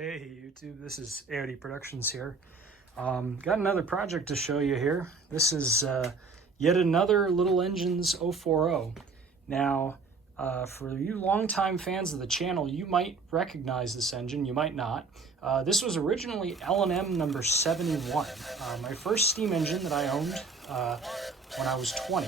Hey YouTube, this is AOD Productions here. Got another project to show you here. This is yet another Little Engines 040. Now, for you longtime fans of the channel, you might recognize this engine, you might not. This was originally L&M number 71, my first steam engine that I owned when I was 20.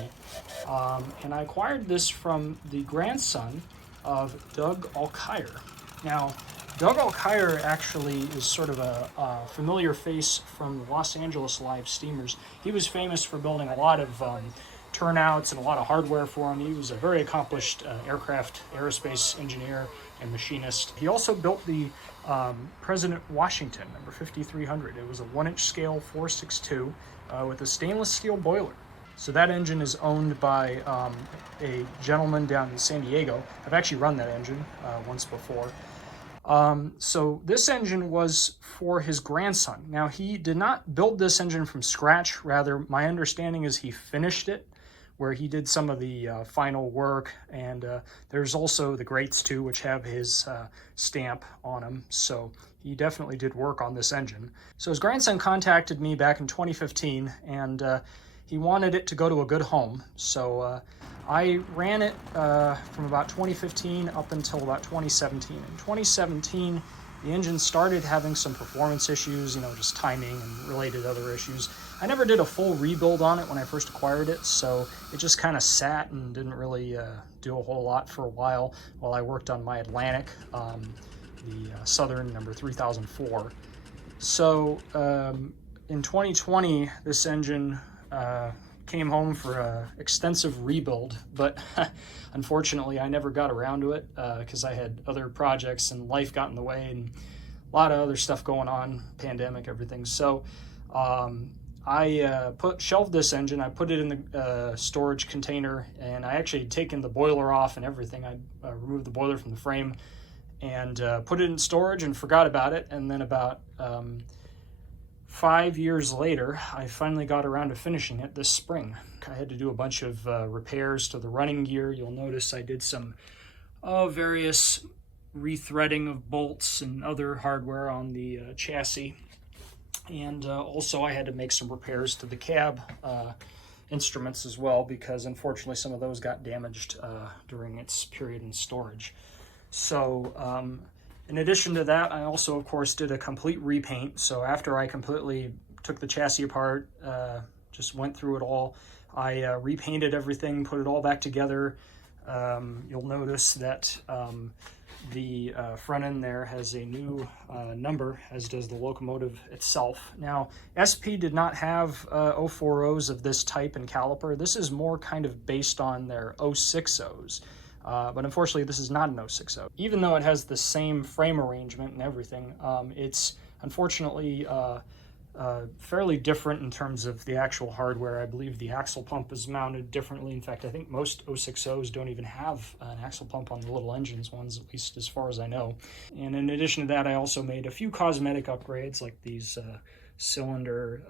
And I acquired this from the grandson of Doug Alkire. Now, Doug Alkire actually is sort of a familiar face from the Los Angeles live steamers. He was famous for building a lot of turnouts and a lot of hardware for them. He was a very accomplished aerospace engineer and machinist. He also built the President Washington number 5300. It was a 1-inch scale 462 with a stainless steel boiler. So that engine is owned by a gentleman down in San Diego. I've actually run that engine once before. So this engine was for his grandson. Now, he did not build this engine from scratch. Rather, my understanding is he finished it, where he did some of the final work. And there's also the grates too, which have his stamp on them. So he definitely did work on this engine. So his grandson contacted me back in 2015, and he wanted it to go to a good home. So I ran it from about 2015 up until about 2017. In 2017, the engine started having some performance issues, just timing and related other issues. I never did a full rebuild on it when I first acquired it, so it just kind of sat and didn't really do a whole lot for a while I worked on my Atlantic, the Southern number 3004. So in 2020, this engine came home for an extensive rebuild, but unfortunately I never got around to it because I had other projects and life got in the way and a lot of other stuff going on, pandemic, everything. So I shelved this engine. I put it in the storage container, and I actually had taken the boiler off and everything. I removed the boiler from the frame and put it in storage and forgot about it. And then about 5 years later, I finally got around to finishing it this spring. I had to do a bunch of repairs to the running gear. You'll notice I did some various rethreading of bolts and other hardware on the chassis. And also I had to make some repairs to the cab instruments as well, because unfortunately some of those got damaged during its period in storage. So in addition to that, I also, of course, did a complete repaint. So after I completely took the chassis apart, just went through it all, I repainted everything, put it all back together. You'll notice that the front end there has a new number, as does the locomotive itself. Now, SP did not have 040s of this type and caliper. This is more kind of based on their 060s. But unfortunately, this is not an 060. Even though it has the same frame arrangement and everything, it's unfortunately fairly different in terms of the actual hardware. I believe the axle pump is mounted differently. In fact, I think most 060s don't even have an axle pump on the Little Engines ones, at least as far as I know. And in addition to that, I also made a few cosmetic upgrades, like these cylinder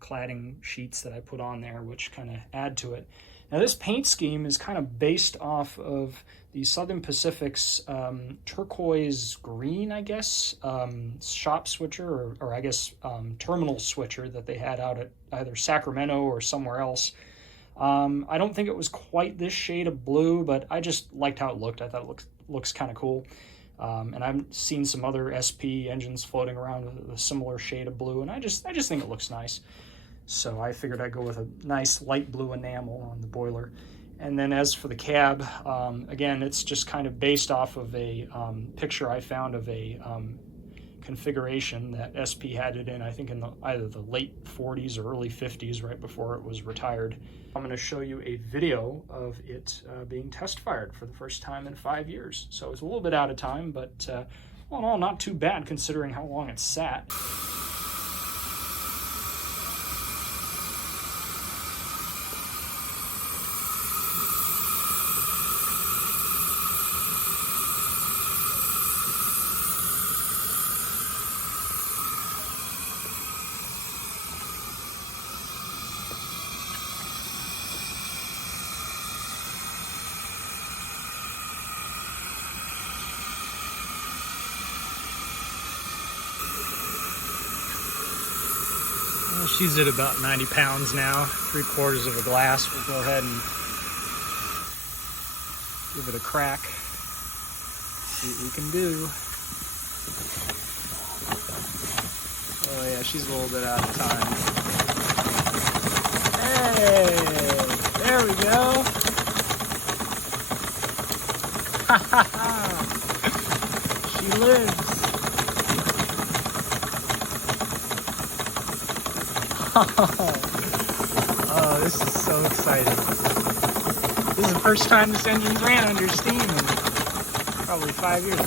cladding sheets that I put on there, which kind of add to it. Now, this paint scheme is kind of based off of the Southern Pacific's turquoise green, I guess, shop switcher, or I guess terminal switcher that they had out at either Sacramento or somewhere else. I don't think it was quite this shade of blue, but I just liked how it looked. I thought it looks kind of cool. And I've seen some other SP engines floating around with a similar shade of blue, and I just think it looks nice. So I figured I'd go with a nice light blue enamel on the boiler. And then as for the cab, again, it's just kind of based off of a picture I found of a configuration that SP had it in, I think in either the late 40s or early 50s, right before it was retired. I'm going to show you a video of it being test fired for the first time in 5 years. So it's a little bit out of time, but all in all, not too bad considering how long it sat. she's at about 90 pounds now, 3/4 of a glass. We'll go ahead and give it a crack. See what we can do. Oh yeah, she's a little bit out of time. Hey, there we go. Ha ha ha. She lives. Oh, this is so exciting. This is the first time this engine's ran under steam in probably 5 years.